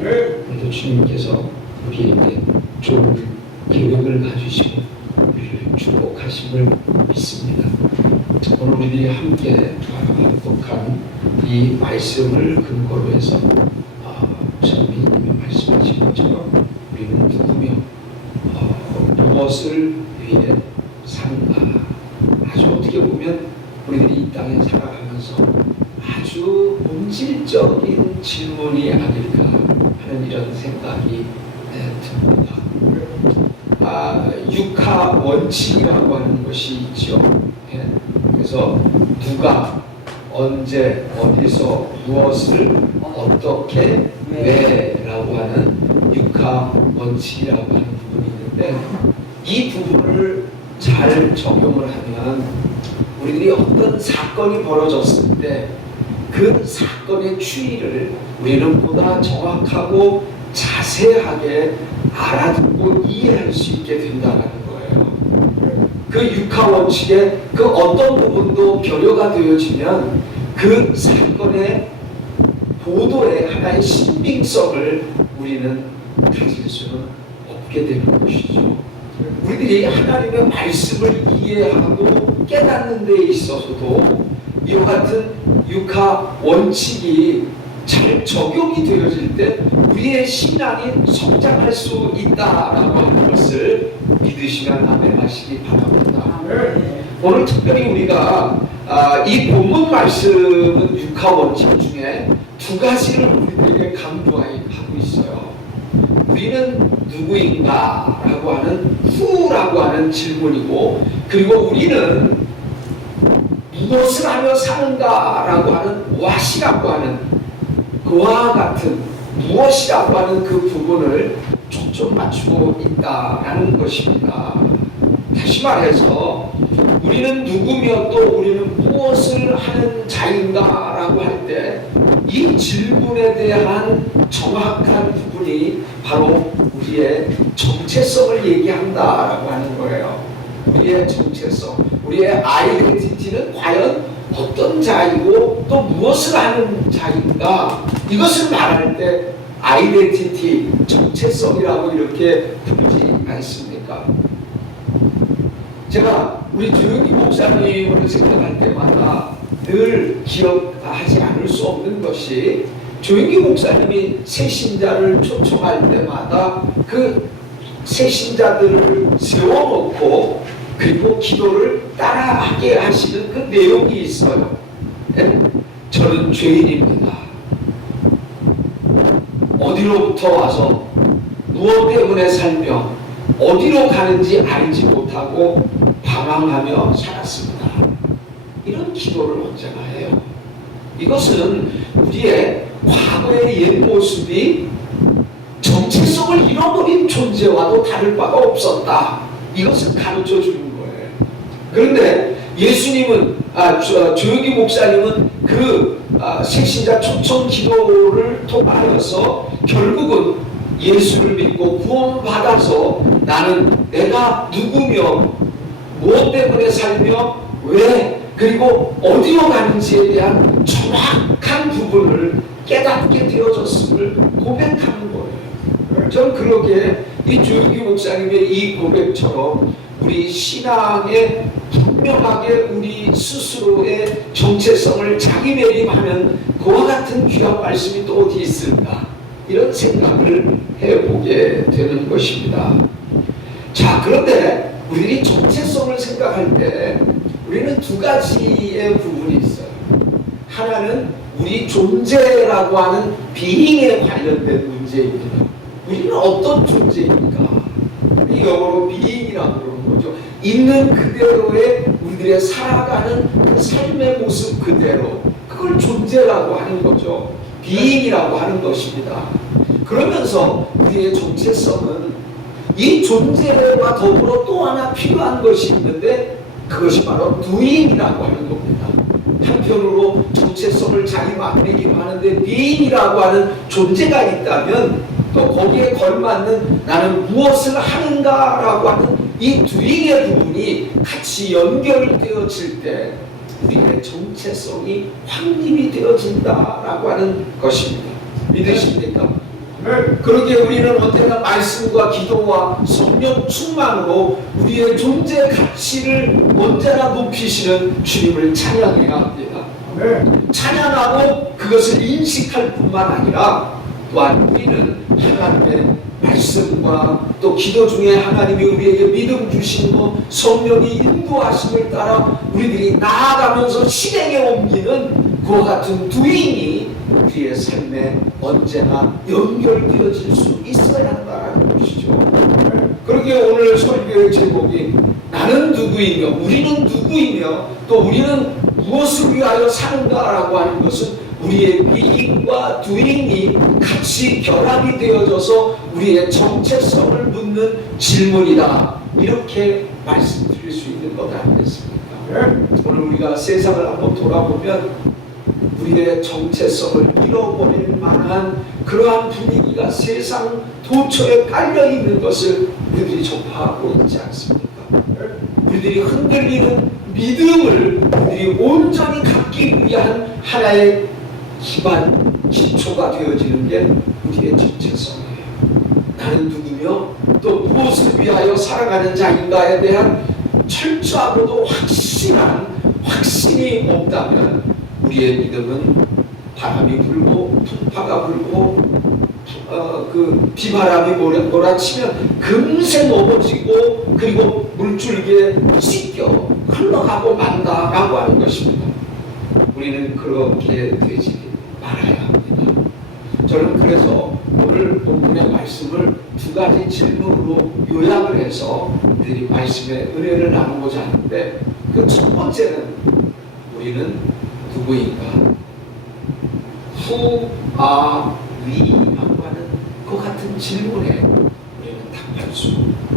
그래도 주님께서 우리에게 좋은 계획을 가지시고 우리를 축복하심을 믿습니다. 오늘 우리들이 함께 합독한 이 말씀을 근거로 해서 주님이 말씀하신 것처럼 우리는 누구며 무엇을 위해 사는가, 아주 어떻게 보면 우리들이 이 땅에 살아가면서 아주 본질적인 질문이 아닐까 하는 이런 생각이 듭니다. 육하 원칙이라고 하는 것이 있죠. 그래서 누가 언제 어디서 무엇을 어떻게 왜라고 하는 육하 원칙이라고 하는 부분이 있는데, 이 부분을 잘 적용을 하면 우리들이 어떤 사건이 벌어졌을 때 그 사건의 추이를 우리는 보다 정확하고 자세하게 알아듣고 이해할 수 있게 된다는 거예요. 그 육하 원칙의 그 어떤 부분도 변화가 되어지면 그 사건의 보도의 하나의 신빙성을 우리는 가질 수는 없게 되는 것이죠. 우리들이 하나님의 말씀을 이해하고 깨닫는 데 있어서도 이와 같은 육하 원칙이 잘 적용이 되어질 때 우리의 신앙이 성장할 수 있다라고 하는 것을 믿으시면 아멘하시기 바랍니다. 오늘 특별히 우리가 이 본문 말씀은 육하 원칙 중에 두 가지를 우리들에게 강조하고 있어요. 우리는 누구인가? 라고 하는 후라고 하는 질문이고, 그리고 우리는 무엇을 하며 사는가? 라고 하는 what이라고 하는 그와 같은 무엇이라고 하는 그 부분을 초점 맞추고 있다라는 것입니다. 다시 말해서 우리는 누구며 또 우리는 무엇을 하는 자인가? 라고 할 때 이 질문에 대한 정확한 부분이 바로 우리의 정체성을 얘기한다라고 하는 거예요. 우리의 정체성, 우리의 아이덴티티는 과연 어떤 자이고 또 무엇을 하는 자인가? 이것을 말할 때 아이덴티티, 정체성이라고 이렇게 부르지 않습니까? 제가 우리 조영기 목사님을 생각할 때마다 늘 기억하지 않을 수 없는 것이, 조영기 목사님이 새신자를 초청할 때마다 그 새신자들을 세워놓고 그리고 기도를 따라하게 하시는 그 내용이 있어요. 저는 죄인입니다. 어디로부터 와서 무엇 때문에 살며 어디로 가는지 알지 못하고 방황하며 살았습니다. 이런 기도를 언제나 해요. 이것은 우리의 과거의 옛 모습이 정체성을 잃어버린 존재와도 다를 바가 없었다. 이것을 가르쳐 주는 거예요. 그런데 예수님은, 조영기 목사님은 그 새신자 초청 기도를 통하여서 결국은 예수를 믿고 구원받아서 나는 내가 누구며 무엇 때문에 살며 왜 그리고 어디로 가는지에 대한 정확한 부분을 깨닫게 되어졌음을 고백하는 거예요. 저는 그러기에 이 조영기 목사님의 이 고백처럼 우리 신앙에 분명하게 우리 스스로의 정체성을 자기매김하는 그와 같은 귀한 말씀이 또 어디 있을까? 이런 생각을 해보게 되는 것입니다. 자, 그런데 우리들이 정체성을 생각할 때 우리는 두 가지의 부분이 있어요. 하나는 우리 존재라고 하는 being에 관련된 문제입니다. 우리는 어떤 존재입니까? 영어로 being이라고 그러는 거죠. 있는 그대로의 우리들의 살아가는 그 삶의 모습 그대로, 그걸 존재라고 하는 거죠. being이라고 하는 것입니다. 그러면서 우리의 정체성은 이 존재와 더불어 또 하나 필요한 것이 있는데 그것이 바로 doing이라고 하는 겁니다. 한편으로 정체성을 자기 만들기로 하는데 being이라고 하는 존재가 있다면 또 거기에 걸맞는 나는 무엇을 하는가라고 하는 이 doing의 부분이 같이 연결되어질 때 우리의 정체성이 확립이 되어진다라고 하는 것입니다. 믿으십니까? 그러기에 우리는 언제나 말씀과 기도와 성령 충만으로 우리의 존재 가치를 언제나 높이시는 주님을 찬양해야 합니다. 찬양하고 그것을 인식할 뿐만 아니라 또한 우리는 하나님의 말씀과 또 기도 중에 하나님이 우리에게 믿음 주시고 성령이 인도하심을 따라 우리들이 나아가면서 실행에 옮기는 그와 같은 도인이 우리의 삶에 언제나 연결되어질 수 있어야 한다는 것이죠. 그러기에 오늘 설교의 제목이 나는 누구이며 우리는 누구이며 또 우리는 무엇을 위하여 사는가라고 하는 것은 우리의 being과 doing이 같이 결합이 되어져서 우리의 정체성을 묻는 질문이다. 이렇게 말씀드릴 수 있는 것 아니겠습니까? 오늘 우리가 세상을 한번 돌아보면 우리의 정체성을 잃어버릴 만한 그러한 분위기가 세상 도처에 깔려있는 것을 우리들이 접하고 있지 않습니까? 우리들이 흔들리는 믿음을 우리들이 온전히 갖기 위한 하나의 기반, 기초가 되어지는 게 우리의 정체성이에요. 나는 누구며 또 무엇을 위하여 살아가는 자인가에 대한 철저하고도 확실한 확신이 없다면 우리의 믿음은 바람이 불고 풍파가 불고 그 비바람이 몰아치면 금세 넘어지고 그리고 물줄기에 씻겨 흘러가고 만다라고 하는 것입니다. 우리는 그렇게 되지 말아야 합니다. 저는 그래서 오늘 본문의 말씀을 두 가지 질문으로 요약을 해서 우리들이 말씀의 은혜를 나누고자 하는데 그 첫 번째는 우리는 누구인가? Who are we? 라고 하는 그 같은 질문에 우리는 답할 수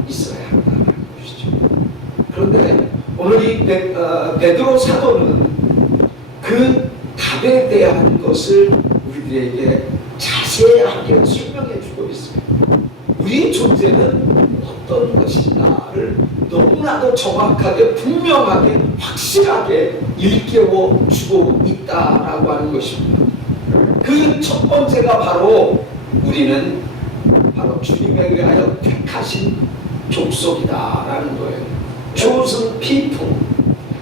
있어야 한다는 것이죠. 그런데 오늘 이 베드로 사도는 그 답에 대한 것을 우리들에게 자세하게 설명해 주고 있습니다. 우리의 존재는 어떤 것인가를 너무나도 정확하게 분명하게 확실하게 일깨워 주고 있다라고 하는 것입니다. 그 첫 번째가 바로 우리는 바로 주님에 의하여 택하신 족속이다라는 거예요. chosen people,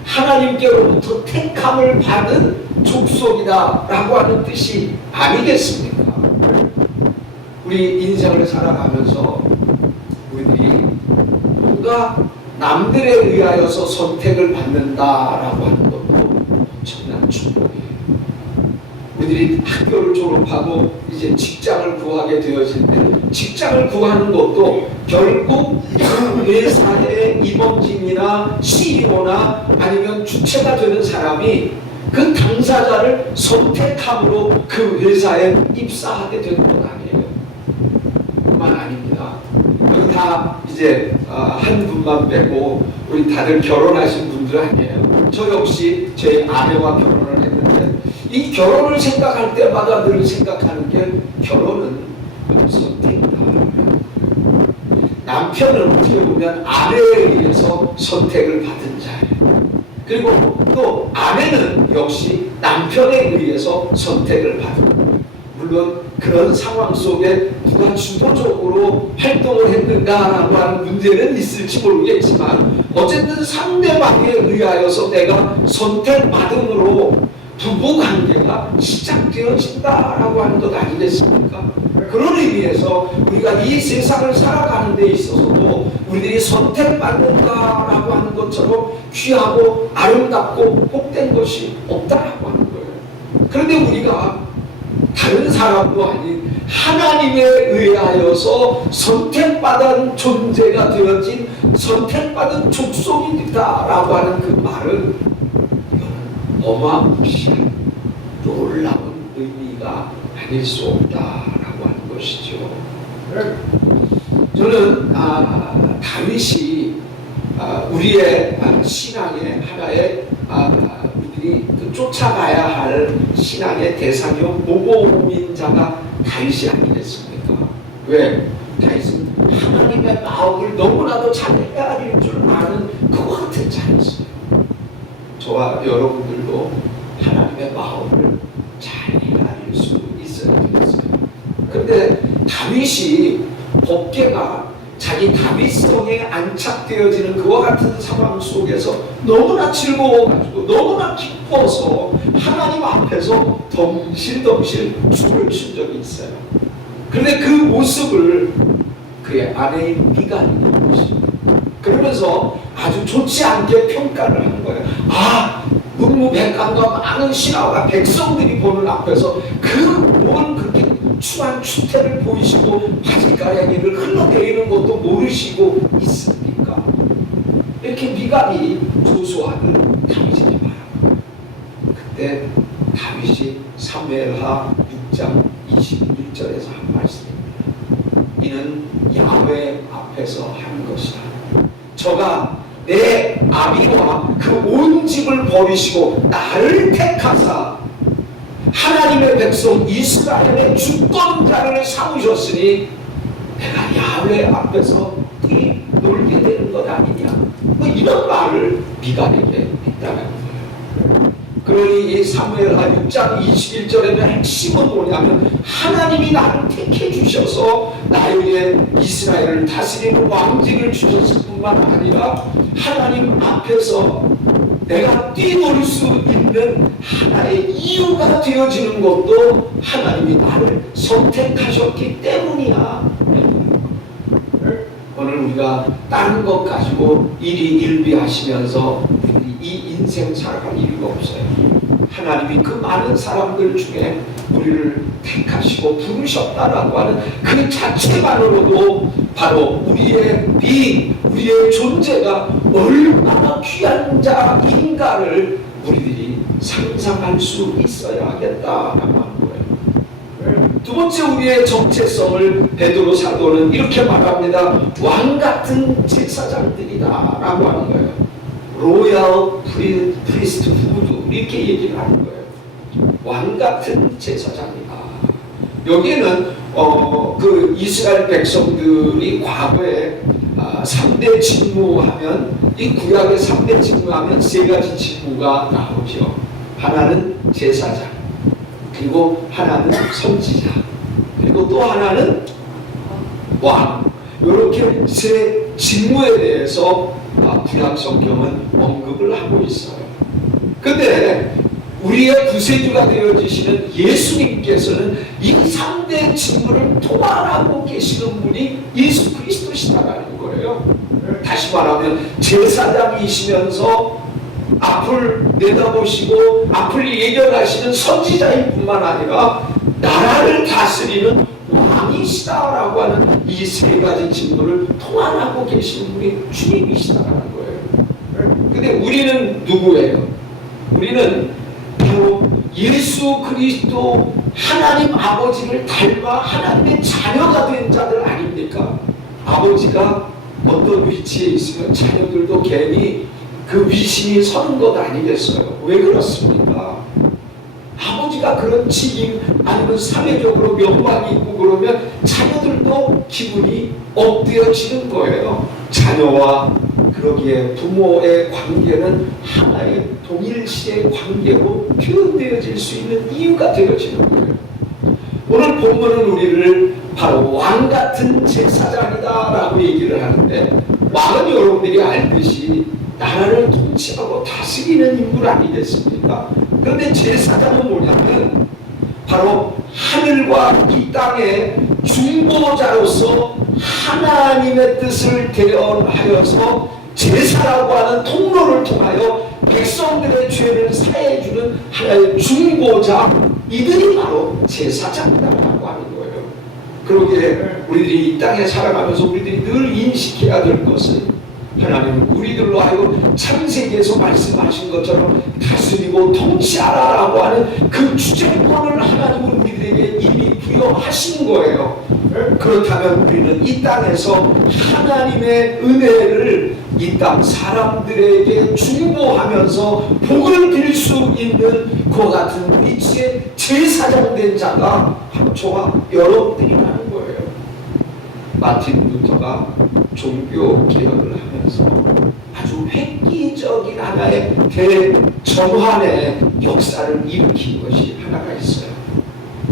하나님께로부터 택함을 받은 족속이다라고 하는 뜻이 아니겠습니까? 우리 인생을 살아가면서 우리들이 뭔가 남들에 의하여서 선택을 받는다라고 하는 것도 엄청난 축복이에요. 우리들이 학교를 졸업하고 이제 직장을 구하게 되어질 때 직장을 구하는 것도 결국 회사의 임원진이나 CEO나 아니면 주체가 되는 사람이 그 당사자를 선택함으로 그 회사에 입사하게 되는 건 아니에요. 그만 아닙니다. 여기 다 이제 한 분만 빼고 우리 다들 결혼하신 분들 아니에요. 저 역시 제 아내와 결혼을 했는데 이 결혼을 생각할 때마다 늘 생각하는 게 결혼은 선택이다. 남편은 어떻게 보면 아내에 의해서 선택을 받은 자예요. 그리고 또 아내는 역시 남편에 의해서 선택을 받은 거예요. 물론 그런 상황 속에 누가 주도적으로 활동을 했는가라고 하는 문제는 있을지 모르겠지만 어쨌든 상대방에 의하여서 내가 선택받음으로 부부관계가 시작되어진다라고 하는 것 아니겠습니까? 그런 의미에서 우리가 이 세상을 살아가는 데 있어서도 우리들이 선택받는다라고 하는 것처럼 귀하고 아름답고 복된 것이 없다라고 하는 거예요. 그런데 우리가 다른 사람도 아닌 하나님에 의하여서 선택받은 존재가 되어진 선택받은 족속이다라고 하는 그 말은 어마무시한 놀라운 의미가 아닐 수 없다라고 하는 것이죠. 저는 다윗이 우리의 신앙의 하나의 우리들이 쫓아가야 할 신앙의 대상이요 모범인자가 다윗이 아니겠습니까? 왜? 다윗은 하나님의 마음을 너무나도 잘 헤아릴 줄 아는 그와 같은 자였어요. 저와 여러분들도 하나님의 마음을 잘 헤아릴 수 있어야 되겠어요. 그런데 다윗이 법궤가 자기 다윗성에 안착되어지는 그와 같은 상황 속에서 너무나 즐거워가지고 너무나 기뻐서 하나님 앞에서 덩실덩실 춤을 춘 적이 있어요. 그런데 그 모습을 그의 아내인 미갈이 본 것입니다. 그러면서 아주 좋지 않게 평가를 한 거예요. 문무백관과 많은 신하와 백성들이 보는 앞에서 뭘 그렇게 추한 추태를 보이시고 바짓가랑이를 흘러내리는 것도 모르시고 있습니까? 이렇게 미갈이 조소하는 다윗에게 말합니다. 그때 다윗이 사무엘하 6장 21절에서 한 말씀입니다. 이는 야훼 앞에서 한 것이다. 저가 내 아비와 그 온 집을 버리시고 나를 택하사 하나님의 백성 이스라엘의 주권자를 삼으셨으니 내가 야훼 앞에서 놀게 되는 것 아니냐, 이런 말을 미갈에게 했다는 거예요. 그러니 이 사무엘하 6장 21절에는 핵심은 뭐냐면 하나님이 나를 택해 주셔서 나에게 이스라엘을 다스리는 왕직을 주셨을 뿐만 아니라 하나님 앞에서 내가 뛰놀 수 있는 하나의 이유가 되어지는 것도 하나님이 나를 선택하셨기 때문이야. 오늘 우리가 다른 것 가지고 일희일비하시면서 이 인생 살아갈 이유가 없어요. 하나님이 그 많은 사람들 중에 우리를 택하시고 부르셨다라고 하는 그 자체만으로도 바로 우리의 우리의 존재가 얼마나 귀한 자인가를 우리들이 상상할 수 있어야 하겠다라고 하는 거예요. 두 번째, 우리의 정체성을 베드로 사도는 이렇게 말합니다. 왕같은 제사장들이다 라고 하는 거예요. 로얄 프리스트 후드, 이렇게 얘기를 하는 거예요. 왕같은 제사장이다. 여기에는 그 이스라엘 백성들이 과거에 3대 직무하면, 이 구약의 3대 직무하면 세 가지 직무가 나오죠. 하나는 제사장, 그리고 하나는 선지자, 그리고 또 하나는 왕. 이렇게 세 직무에 대해서 구약 성경은 언급을 하고 있어요. 근데 우리의 구세주가 되어주시는 예수님께서는 이 3대 직무를 통할하고 계시는 분이 예수 그리스도시다라는 거예요. 다시 말하면 제사장이시면서 앞을 내다보시고 앞을 예견하시는 선지자일 뿐만 아니라 나라를 다스리는 왕이시다라고 하는 이 세 가지 직무를 통할하고 계시는 분이 주님이시다라는 거예요. 근데 우리는 누구예요? 우리는 바로 예수 그리스도 하나님 아버지를 닮아 하나님의 자녀가 된 자들 아닙니까? 아버지가 어떤 위치에 있으면 자녀들도 괜히 그 위신이 서는 것 아니겠어요? 왜 그렇습니까? 아버지가 그런 직임 아니면 사회적으로 명망이 있고 그러면 자녀들도 기분이 업되어지는 거예요. 자녀와 그러기에 부모의 관계는 하나의 동일시의 관계로 표현되어질 수 있는 이유가 되어지는 거예요. 오늘 본문은 우리를 바로 왕같은 제사장이다 라고 얘기를 하는데, 왕은 여러분들이 알듯이 나라를 통치하고 다스리는 인물 아니겠습니까? 그런데 제사장은 뭐냐면 바로 하늘과 이 땅의 중보자로서 하나님의 뜻을 대언하여서 제사라고 하는 통로를 통하여 백성들의 죄를 사해주는 하나의 중보자, 이들이 바로 제사장이라고 하는 거예요. 그러기에 우리들이 이 땅에 살아가면서 우리들이 늘 인식해야 될 것은, 하나님은 우리들로 하여금 창세기에서 말씀하신 것처럼 다스리고 통치하라라고 하는 그 주권을 하나님은 우리들에게 이미 부여하신 거예요. 그렇다면 우리는 이 땅에서 하나님의 은혜를 이 땅 사람들에게 중보하면서 복을 빌 수 있는 그와 같은 위치에 제사장 된 자가 바로 저와 여러분들이라는 거예요. 마틴 루터가 종교 개혁을 하면서 아주 획기적인 하나의 대전환의 역사를 일으킨 것이 하나가 있어요.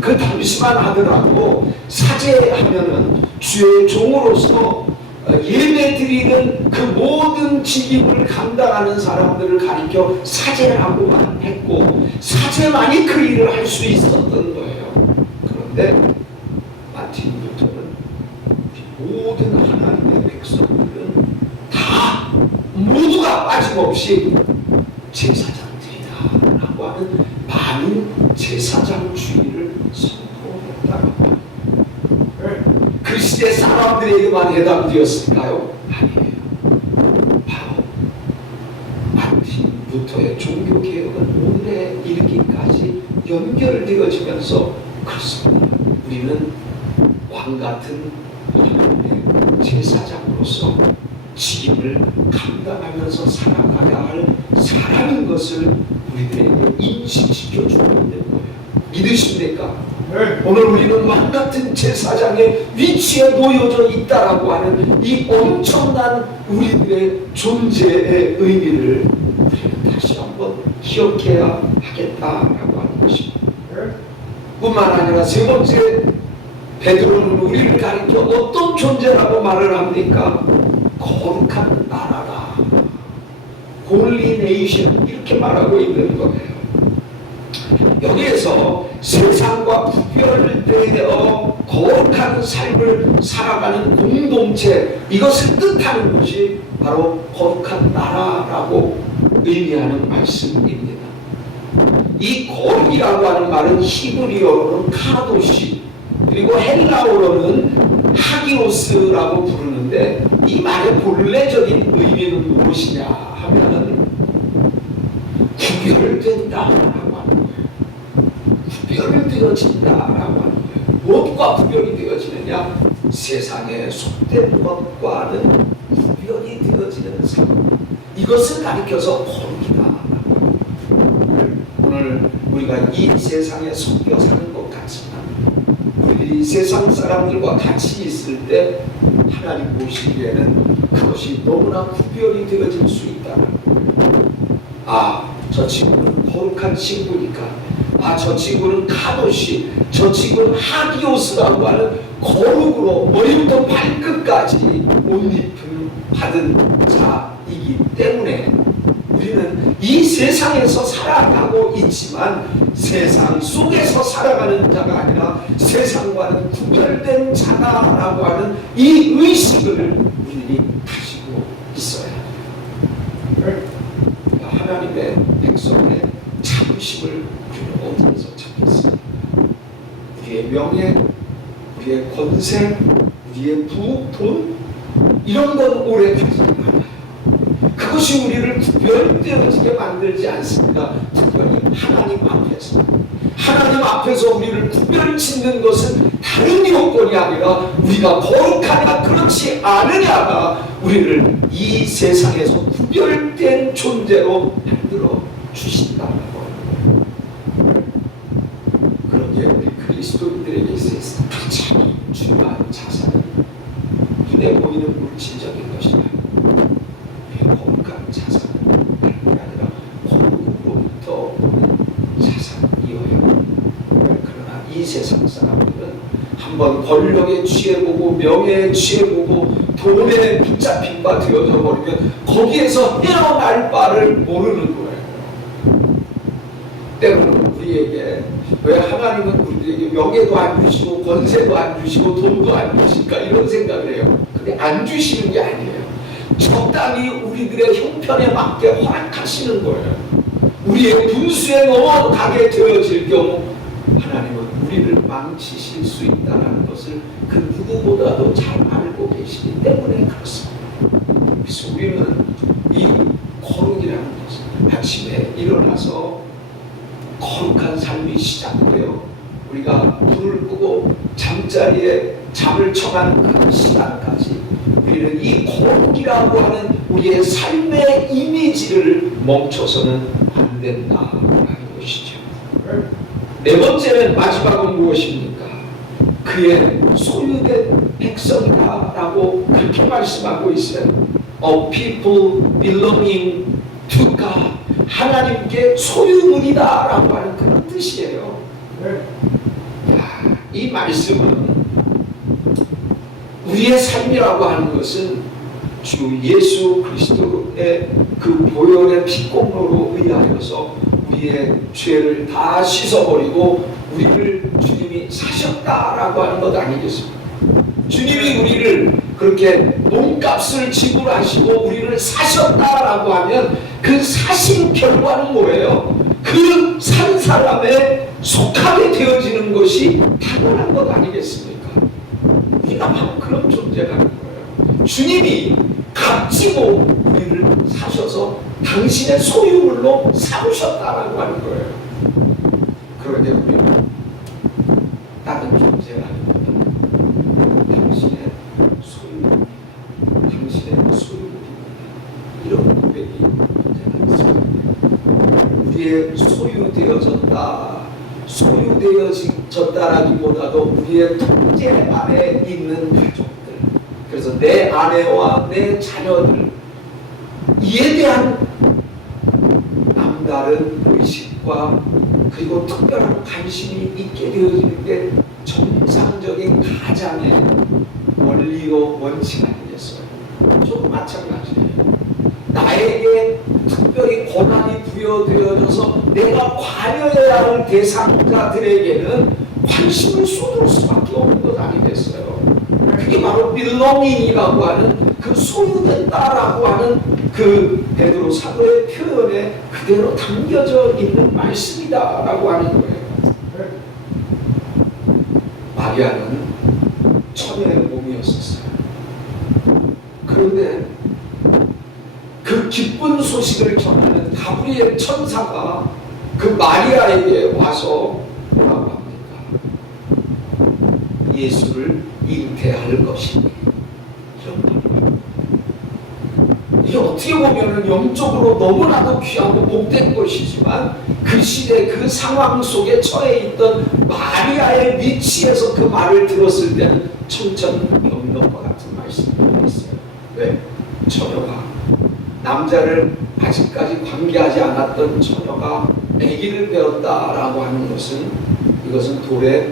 그 당시만 하더라도 사제하면은 주의 종으로서 예배 드리는 그 모든 직임을 감당하는 사람들을 가리켜 사제라고만 했고 사제만이 그 일을 할 수 있었던 거예요. 그런데 마틴 루터는 모든 하나님의 백성들은 다 모두가 빠짐없이 제사장들이다 라고 하는 만인 제사장주의를 선포했다고 합니다. 그 시대 사람들에게만 해당되었을까요? 아니에요. 바로 마틴 루터의 종교개혁은 오늘에 이르기까지 연결되어지면서 그렇습니다. 우리는 왕같은 하나님의 제사장으로서 직임을 감당하면서 살아가야 할 사람인 것을 우리들에게 인식시켜주고 있는 거예요. 믿으십니까? 네. 오늘 우리는 왕같은 제사장의 위치에 놓여져 있다라고 하는 이 엄청난 우리들의 존재의 의미를 우리는 다시 한번 기억해야 하겠다라고 하는 것입니다. 네. 뿐만 아니라 세 번째, 베드로는 우리를 가리켜 어떤 존재라고 말을 합니까? 거룩한 나라다. Holy Nation 이렇게 말하고 있는 거예요. 여기에서 세상과 구별되어 거룩한 삶을 살아가는 공동체, 이것을 뜻하는 것이 바로 거룩한 나라라고 의미하는 말씀입니다. 이 거룩이라고 하는 말은 히브리어로는 카도시, 그리고 헬라어로는 하기오스라고 부르는데 이 말의 본래적인 의미는 무엇이냐 하면은 구별된다라고 하는 거예요. 구별되어진다라고 하는 거예요. 무엇과 구별이 되어지느냐? 세상에 속된 것과는 구별이 되어지는 삶. 이것을 가리켜서 거룩이다. 오늘 우리가 이 세상에 섞여 사는 것 같지만 우리 세상 사람들과 같이 있을 때 하나님 보시기에는 그것이 너무나 구별이 되어질 수 있다는 거예요. 아, 저 친구는 거룩한 친구니까, 아, 저 친구는 카도시, 저 친구는 하기오스라고 하는 거룩으로 머리부터 발끝까지 옷 입음 받은 자이기 때문에 우리는 이 세상에서 살아가고 있지만 세상 속에서 살아가는 자가 아니라 세상과는 구별된 자다라고 하는 이 의식을 우리들이 가지고 있어야 해요. 하나님의 백성의 자부심을 우리는 어디에서 찾겠습니까? 우리의 명예, 우리의 권세, 우리의 부, 돈, 이런 건 오래 가지 않아요. 그것이 우리를 구별되어지게 만들지 않습니다. 특별히 하나님 앞에서. 하나님 앞에서 우리를 구별짓는 것은 다른 요건이 아니라 우리가 거룩하냐 그렇지 않으냐가 우리를 이 세상에서 구별된 존재로 만들어 주신다는 거예요. 그런데 우리 그리스도인들에게 있어서 가장 중요한 자산은 눈에 보이는 물질적인 것이다. 거룩한 자산은 다름이 아니라 거룩으로부터 오는 자산이어요. 그러나 이 세상 사람들은 한번 권력에 취해보고 명예에 취해보고 돈에 붙잡힌 바 되어져 버리면 거기에서 헤어날 바를 모르는 거예요. 때로는 우리에게 왜 하나님은 우리들에게 명예도 안 주시고 권세도 안 주시고 돈도 안 주실까 이런 생각을 해요. 근데 안 주시는 게 아니에요. 적당히 우리들의 형편에 맞게 허락하시는 거예요. 우리의 분수에 넘어가게 되어질 경우 하나님은 우리를 망치실 수 있다는 것을 그 누구보다도 잘 알고 계시기 때문에 그렇습니다. 그래서 우리는 이 거룩이라는 것은 아침에 일어나서 거룩한 삶이 시작되어 우리가 불을 끄고 잠자리에 잠을 청한 그 시간까지 우리는 이 거룩이라고 하는 우리의 삶의 이미지를 멈춰서는 안 된다라는 것이죠. 네 번째는 마지막은 무엇입니까? 그의 소유된 백성이다라고 그렇게 말씀하고 있어요. A people belonging to God. 하나님께 소유물이다라고 하는 그런 뜻이에요. 이 말씀은 우리의 삶이라고 하는 것은 주 예수 그리스도의 그 보혈의 피공로로 의하여서 우리의 죄를 다 씻어버리고 우리를 주님이 사셨다라고 하는 것 아니겠습니까? 주님이 우리를 그렇게 몸값을 지불하시고 우리를 사셨다라고 하면 그 사신 결과는 뭐예요? 그 산 사람에 속하게 되어지는 것이 당연한 것 아니겠습니까? 우리가 바로 그런 존재라는 거예요. 주님이 값지고 우리를 사셔서 당신의 소유물로 삼으셨다라고 하는 거예요. 그런데 우리는 다른 존재라는 당신의 소유물, 당신의 소유물입니다. 이런 고백이 되었습니다. 우리의 소유되어졌다라기보다도 우리의 통제 안에 있는 가족들, 그래서 내 아내와 내 자녀들, 이에 대한 남다른 의식과 그리고 특별한 관심이 있게 되어지는 게 정상적인 가장의 원리요 원칙 아니겠어요? 저도 마찬가지예요. 나에게 특별히 권한이 부여되어져서 내가 관여해야 할 대상자들에게는 관심을 쏟을 수밖에 없는 것 아니겠어요? 그게 바로 belonging이라고 하는 그 소유된다라고 하는 그 베드로 사도의 표현에 그대로 담겨져 있는 말씀이다라고 하는 거예요. 마리아는 처녀의 몸이었었어요. 그런데 그 기쁜 소식을 전하는 가브리엘 천사가 그 마리아에게 와서 뭐라고 합니까? 예수를 잉태할 것이니. 이런 말이에요. 이게 어떻게 보면 영적으로 너무나도 귀하고 복된 것이지만 그 시대 그 상황 속에 처해 있던 마리아의 위치에서 그 말을 들었을 때는 천천명령과 같은 말씀이 있어요. 왜? 처녀가 남자를 아직까지 관계하지 않았던 처녀가 아기를 배웠다라고 하는 것은 이것은 돌에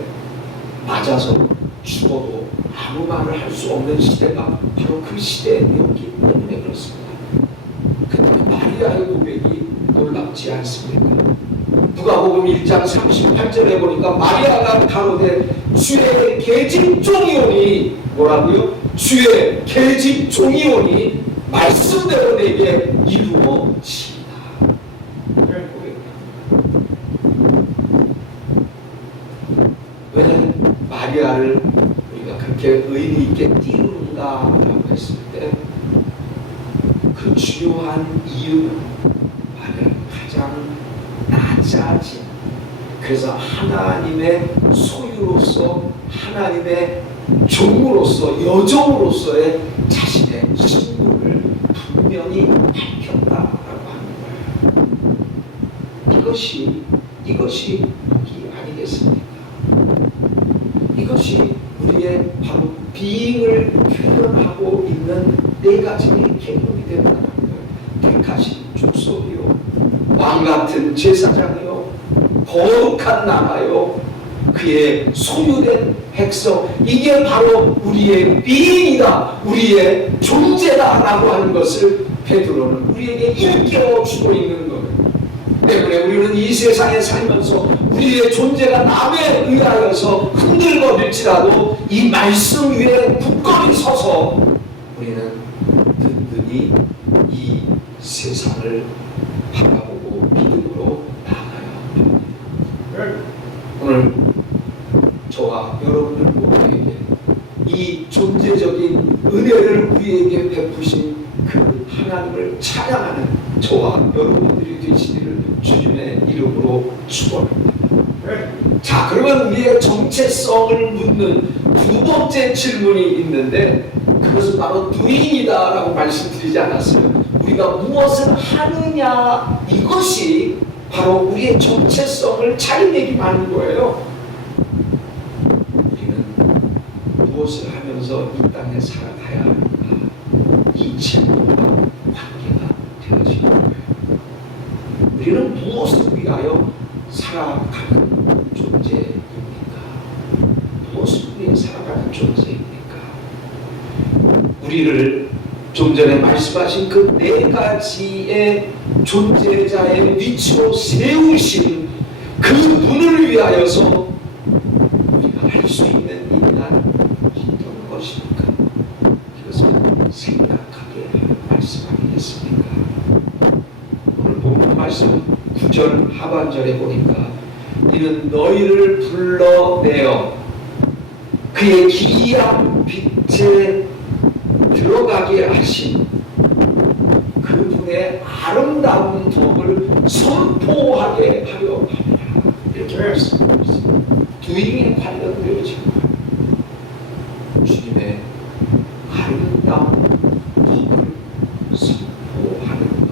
맞아서 죽어도 아무 말을 할 수 없는 시대가 바로 그 시대였기 때문에 그렇습니다. 근데 마리아의 고백이 놀랍지 않습니까? 누가복음 1장 38절에 보니까 마리아가 가로되 주의 계집종이오니 뭐라고요? 주의 계집종이오니 말씀대로 내게 이루어지이다. 왜 마리아를 우리가 그렇게 의리 있게 띄우는가라고 했을 때 그 중요한 이유는 마리아는 가장 낮아진, 그래서 하나님의 소유로서 하나님의 종으로서 여종으로서의 자신의 신분을 분명히 밝혔다라고 하는 거예요. 이것이 복이 아니겠습니까? 이것이 우리의 바로 비잉을 표현하고 있는 네 가지의 개념이 된다는 거예요. 택하신 족속이요, 왕같은 제사장이요, 거룩한 나라요, 그의 소유된 백성, 이게 바로 우리의 비잉이다, 우리의 존재다라고 하는 것을 베드로는 우리에게 일깨워주고 있는 거예요. 때문에 우리는 이 세상에 살면서 우리의 존재가 남에 의하여서 흔들거릴지라도 이 말씀 위에 굳건히 서서 우리는 든든히 이 세상을 바라보고 믿음으로 나아가야 합니다. 오늘 저와 여러분들 모두에게 이 존재적인 은혜를 우리에게 베푸신 그 하나님을 찬양하는 저와 여러분들이 되시기를 주님의 이름으로 축원합니다. 자, 그러면 우리의 정체성을 묻는 두 번째 질문이 있는데 그것은 바로 doing이다라고 말씀드리지 않았어요. 우리가 무엇을 하느냐, 이것이 바로 우리의 정체성을 자리매김하는 거예요. 우리는 무엇을 하면서 이 땅에 살아가야 하는가, 이 질문과 관계가 되어지는 거예요. 우리는 무엇을 위하여 살아가는 존재입니까? 우리를 좀 전에 말씀하신 그 네 가지의 존재자의 위치로 세우신 그 분을 위하여서 우리가 할 수 있는 일이란 어떤 것입니까? 이것을 생각하게 말씀하겠습니까? 오늘 본문 말씀 9절 하반절에 보니까 이는 너희를 불러내어 그의 기이한 빛에 들어가게 하신 그분의 아름다운 덕을 선포하게 하려 합니다. 이렇게 말씀하고 있습니다. 두인에 관련되어진 거예요. 주님의 아름다운 덕을 선포하는 것.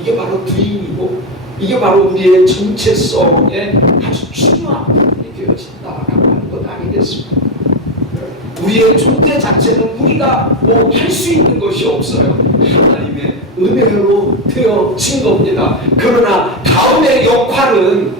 이게 바로 두인이고 이게 바로 우리의 정체성에 아주 중요한 부분이 되어진다라고 하는 것 아니겠습니까? 우리의 존재 자체는 우리가 뭐 할 수 있는 것이 없어요. 하나님의 은혜로 되어진 겁니다. 그러나 다음의 역할은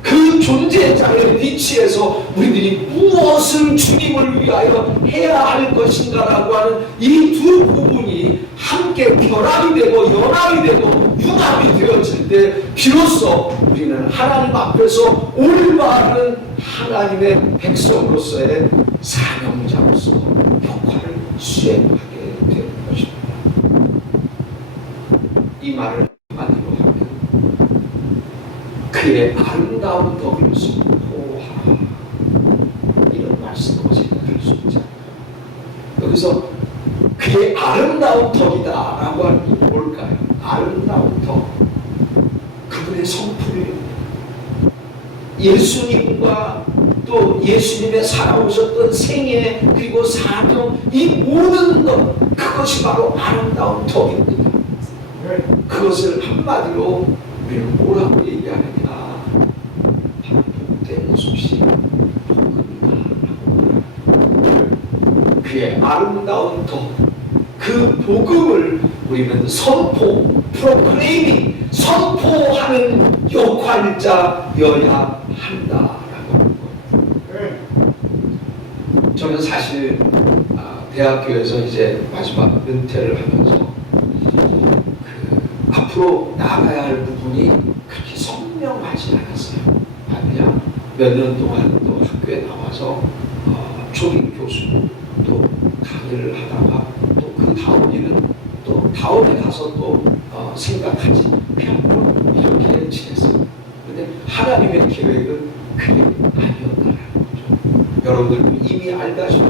그 존재자의 위치에서 우리들이 무엇을 주님을 위하여 해야 할 것인가라고 하는 이 두 부분이 함께 결합이 되고 연합이 되고 융합이 되어질 때 비로소 우리는 하나님 앞에서 올바른 하나님의 백성으로서의 사명자로서 역할을 수행하게 되는 것입니다. 이 말을 한마디로 하면 그의 아름다운 덕을 선포하라, 이런 말씀으로 생각할 수 있잖아요. 여기서 그의 아름다운 덕이다라고 하는 게 뭘까요? 아름다운 덕, 그분의 성품입니다. 예수님과 또 예수님의 살아오셨던 생애 그리고 사명, 이 모든 것, 그것이 바로 아름다운 덕입니다. 그것을 한마디로 우리는 뭐라고 얘기하느냐, 바로 복된 소식, 복음이다. 그의 아름다운 덕, 그 복음을 우리는 선포, 프로클레이밍, 선포하는 역할자여야 한다라고 하는 거예요. 저는 사실 대학교에서 이제 마지막 은퇴를 하면서 앞으로 나가야 할 부분이 그렇게 선명하지 않았어요. 그냥 몇 년 동안 또 학교에 나와서 초빙 교수 또 강의를 하다가 또 그 다음 일은 또 다음에 가서 또 생각하지, 그냥 뭐 이렇게 지냈어요. 근데 하나님의 계획은 그게 아니었다라는 거죠. 여러분들 이미 알다시피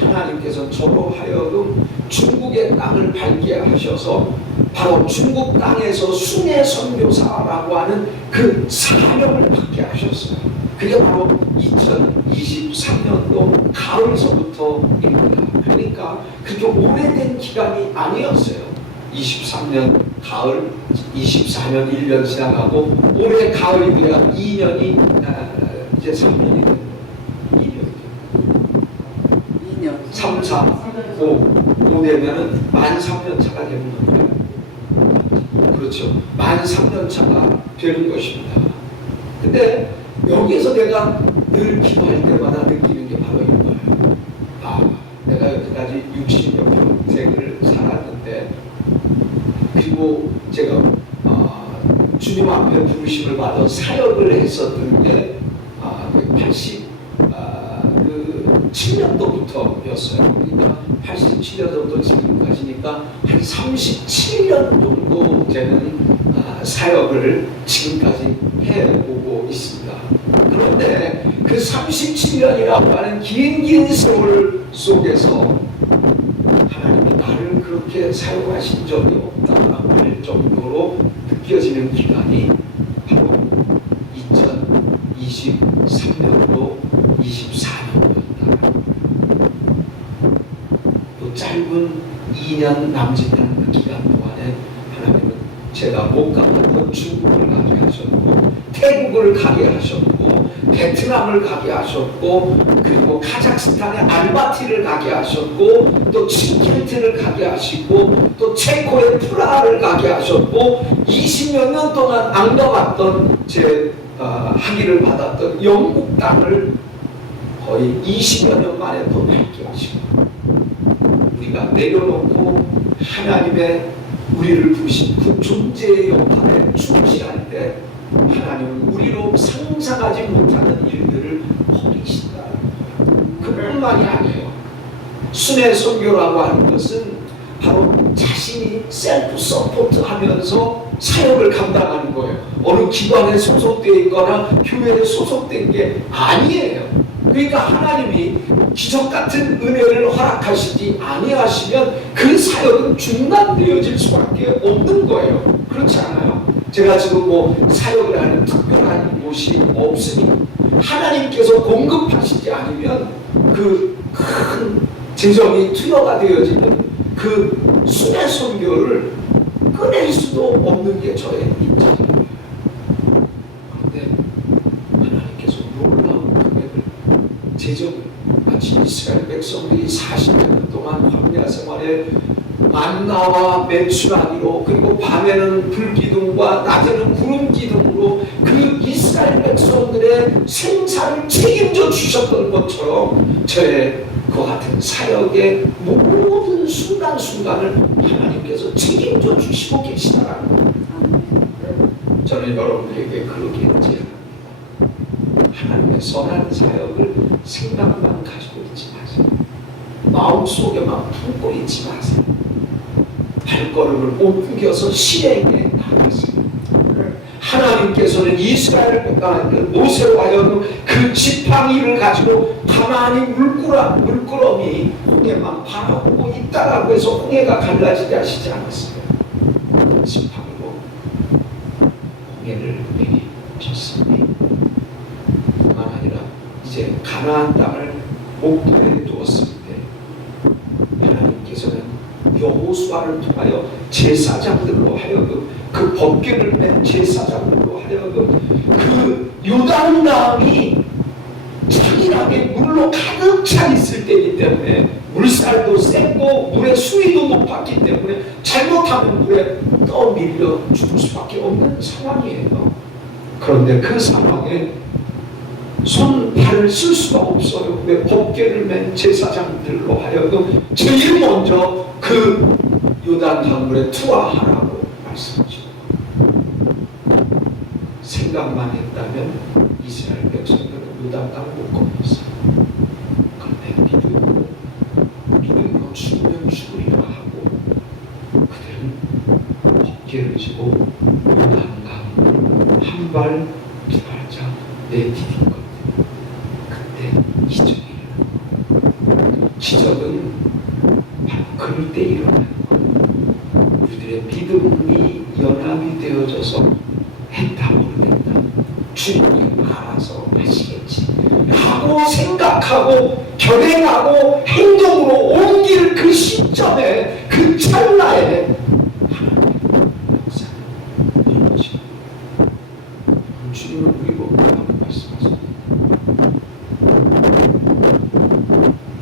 하나님께서 저로 하여금 중국의 땅을 밟게 하셔서 바로 중국 땅에서 순회 선교사라고 하는 그 사명을 받게 하셨어요. 그게 바로 2023년도 가을서부터입니다. 그러니까 그렇게 오래된 기간이 아니었어요. 23년 가을, 24년 1년 지나가고 올해 가을이 돼야 2년이 이제 3년이 되는 거예요. 2년 3, 4, 5 되면은 만 3년 차가 되는 거예요. 그렇죠. 만 3년 차가 되는 것입니다. 근데 여기에서 내가 늘 기도할 때마다 느끼는 게 바로 이거예요. 내가 여기까지 60여 평생을 살았는데, 그리고 제가 주님 앞에 부르심을 받아 사역을 했었던 게 87년도부터였어요. 그러니까 87년도부터 지금까지니까 한 37년 정도 되는 사역을 지금까지 해오고 있습니다. 그런데 그 37년이라고 하는 긴 세월 속에서 하나님이 나를 그렇게 사용하신 적이 없다라고 할 정도로 느껴지는 기간이 바로 2023년도 24년도였다. 또 짧은 2년 남짓한 그 기간 동안에 하나님은 제가 못 가봤던 중국을 가게 하셨고, 태국을 가게 하셨고, 베트남을 가게 하셨고, 그리고 카자흐스탄의 알마티를 가게 하셨고, 또 칭켄트를 가게 하시고, 또 체코의 프라하를 가게 하셨고, 20여 년 동안 안 가봤던 제 학위를 받았던 영국 땅을 거의 20여 년 만에 또 밟게 하시고, 우리가 내려놓고 하나님의 우리를 부신 그 존재의 역할에 충실할 때 하나님은 우리로 상상하지 못하는 일들을 버리신다. 그뿐만이 아니에요. 순회 선교라고 하는 것은 바로 자신이 셀프 서포트 하면서 사역을 감당하는 거예요. 어느 기관에 소속되어 있거나 교회에 소속된 게 아니에요. 그러니까 하나님이 기적 같은 은혜를 허락하시지 아니하시면 그 사역은 중단되어질 수밖에 없는 거예요. 그렇지 않아요? 제가 지금 뭐 사역을 하는 특별한 곳이 없으니 하나님께서 공급하시지 않으면 그 큰 재정이 투여가 되어지는 그 순회 선교를 끊을 수도 없는 게 저의 입장입니다. 그런데 하나님께서 놀라운 금액을 재정을 마치 이스라엘 백성들이 40년 동안 광야 생활에 만나와 메추라기로 그리고 밤에는 불기둥과 낮에는 구름기둥으로 그 이스라엘 백성들의 생사를 책임져 주셨던 것처럼 저의 그와 같은 사역의 모든 순간순간을 하나님께서 책임져 주시고 계시다라는 겁니다. 저는 여러분에게 그렇게 얘기합니다. 하나님의 선한 사역을 생각만 가지고 있지 마세요. 마음속에만 품고 있지 마세요. 발걸음을 옮겨서 실행에 나가세요. 하나님께서는 이스라엘 모세와 하여금 그 지팡이를 가지고 가만히 물끄러미 홍해만 바라보고 있다라고 해서 홍해가 갈라지게 하시지 않았어요. 지팡이로 홍해를 내리셨습니다. 뿐만 아니라 이제 가나안 땅을 목도에 두었을 때 하나님께서는 여호수아를 통하여 제사장들로 하여금 그 법궤를 맨 제사장들로 하여금 그 요단강이 찬란하게 물로 가득 차 있을 때이기 때문에 물살도 세고 물의 수위도 높았기 때문에 잘못하면 물에 떠밀려 죽을 수밖에 없는 상황이에요. 그런데 그 상황에 손, 발을 쓸 수가 없어요. 왜? 법궤를 맨 제사장들로 하여금 제일 먼저 그 요단 강물에 투하하라고 말씀하시고 생각만 했다면 이스라엘 백성들은 요단강 못 건넜어요. 그런데 믿음으로 죽으면 죽으리라 하고 그들은 법궤를 지고 요단강 한 발 두 발짝 내디딘 것. 그때 기적은 바로 그럴 때 일어나는 거예요. 우리들의 믿음이 연합이 되어져서 했다 모르겠다 주님이 알아서 하시겠지 하고 생각하고 결행하고 행동으로 옮길 그 시점에 그 찰나에 하나님의 역사는 이루어지고 주님은 우리 보고 말씀하십니다.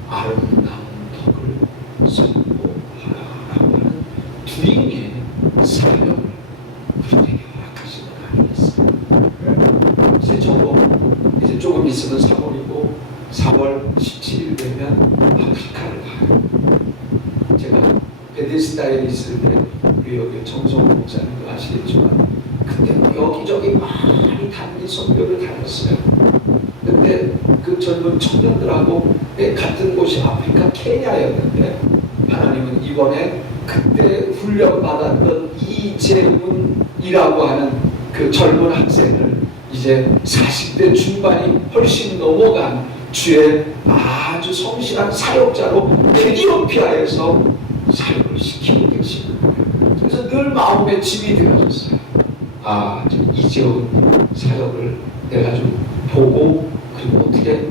아름다운 덕을 선포하라라고 하는 두잉의 사역을 우리에게 허락하시는 아니겠어요? 이제 조금 있으면 3월이고 4월 17일 되면 아프리카를 가요. 제가 베데스다에 있을 때 우리 여기 정성호 목사님도 아시겠지만 그때 여기저기 많이 단기 선교를 다녔어요. 근데 그 젊은 청년들하고 같은 곳이 아프리카 케냐였는데 하나님은 이번에 그때 훈련받았던 이재훈이라고 하는 그 젊은 학생을 이제 40대 중반이 훨씬 넘어간 주의 아주 성실한 사역자로 에티오피아에서 사역을 시키고 계시는 거예요. 그래서 늘 마음에 짐이 되어졌어요. 아, 이재훈 사역을 내가 좀 보고 그리고 어떻게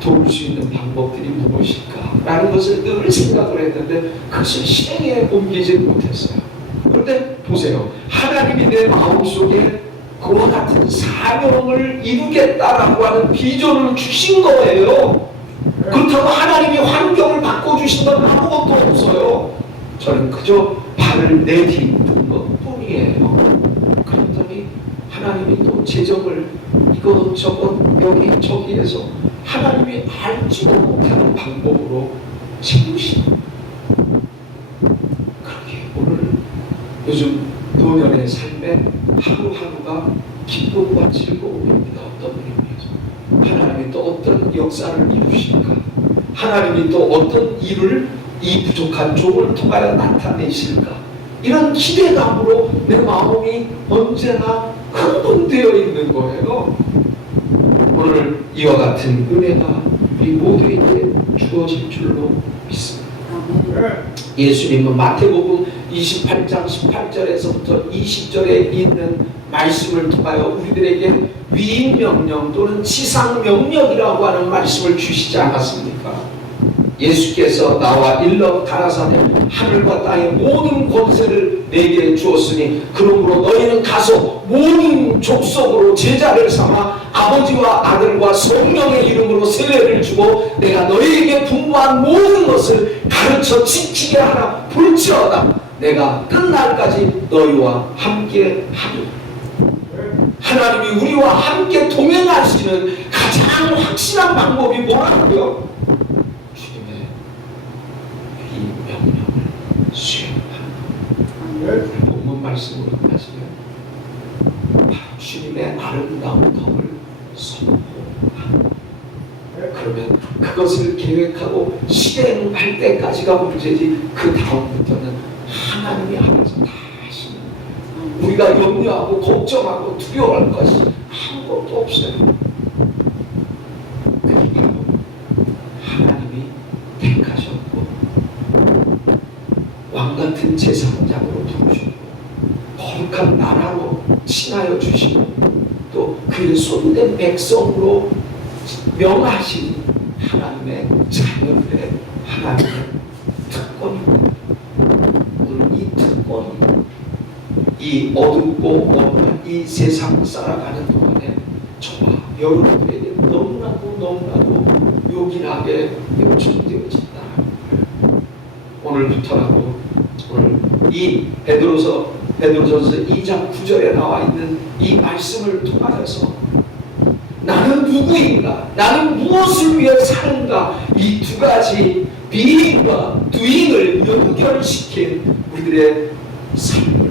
도울 수 있는 방법들이 무엇일까라는 것을 늘 생각을 했는데 그것을 실행에 옮기지 못했어요. 그런데 보세요. 하나님이 내 마음속에 그와 같은 사명을 이루겠다라고 하는 비전을 주신 거예요. 그렇다고 하나님이 환경을 바꿔주신 건 아무것도 없어요. 저는 그저 발을 내딛는 것뿐이에요. 그랬더니 하나님이 또 재정을 이것저것 여기 저기에서 하나님이 알지도 못하는 방법으로 채우시고 그렇게 오늘 요즘 노년의 삶에 하루하루가 기쁨과 즐거움입니다. 어떤 의미에서 하나님이 또 어떤 역사를 이루실까? 하나님이 또 어떤 일을 이 부족한 종을 통하여 나타내실까? 이런 기대감으로 내 마음이 언제나 흥분되어 있는 거예요. 오늘 이와 같은 은혜가 우리 모두에게 주어질 줄로 믿습니다. 예수님은 마태복음 28장 18절에서부터 20절에 있는 말씀을 통하여 우리들에게 위임명령 또는 지상명령이라고 하는 말씀을 주시지 않았습니까? 예수께서 나와 일러 가라사대 하늘과 땅의 모든 권세를 내게 주었으니 그러므로 너희는 가서 모든 족속으로 제자를 삼아 아버지와 아들과 성령의 이름으로 세례를 주고 내가 너희에게 분부한 모든 것을 가르쳐 지키게 하라 볼지어다 내가 끝날까지 너희와 함께 하리라. 하나님이 우리와 함께 동행하시는 가장 확실한 방법이 뭐라고요? 주님의 이 명령을 수행하는 본문 말씀으로 하시면 바로 주님의 아름다운 덕을 선포하는. 그러면 그것을 계획하고 실행할 때까지가 문제지 그 다음부터는 하나님이 알아서 다 하시는. 우리가 염려하고 걱정하고 두려워할 것이 아무것도 없어요. 그게 바로 하나님이 택하셨고 왕같은 제사장으로 부르셨고 거룩한 나라로 칭하여 주시고 또 그의 손된 백성으로 명하신 하나님의 자녀들의 하나님의 특권입니다. 오늘 이 특권이 이 어둡고 어두운 이 세상 살아가는 동안에 저와 여러분들에게 너무나도 요긴하게 요청되어진다. 오늘부터라도 오늘 이 베드로전서 2장 9절에 나와 있는 이 말씀을 통하여서 나는 누구인가? 나는 무엇을 위해 사는가? 이 두 가지 being과 doing을 연결시킨 우리들의 삶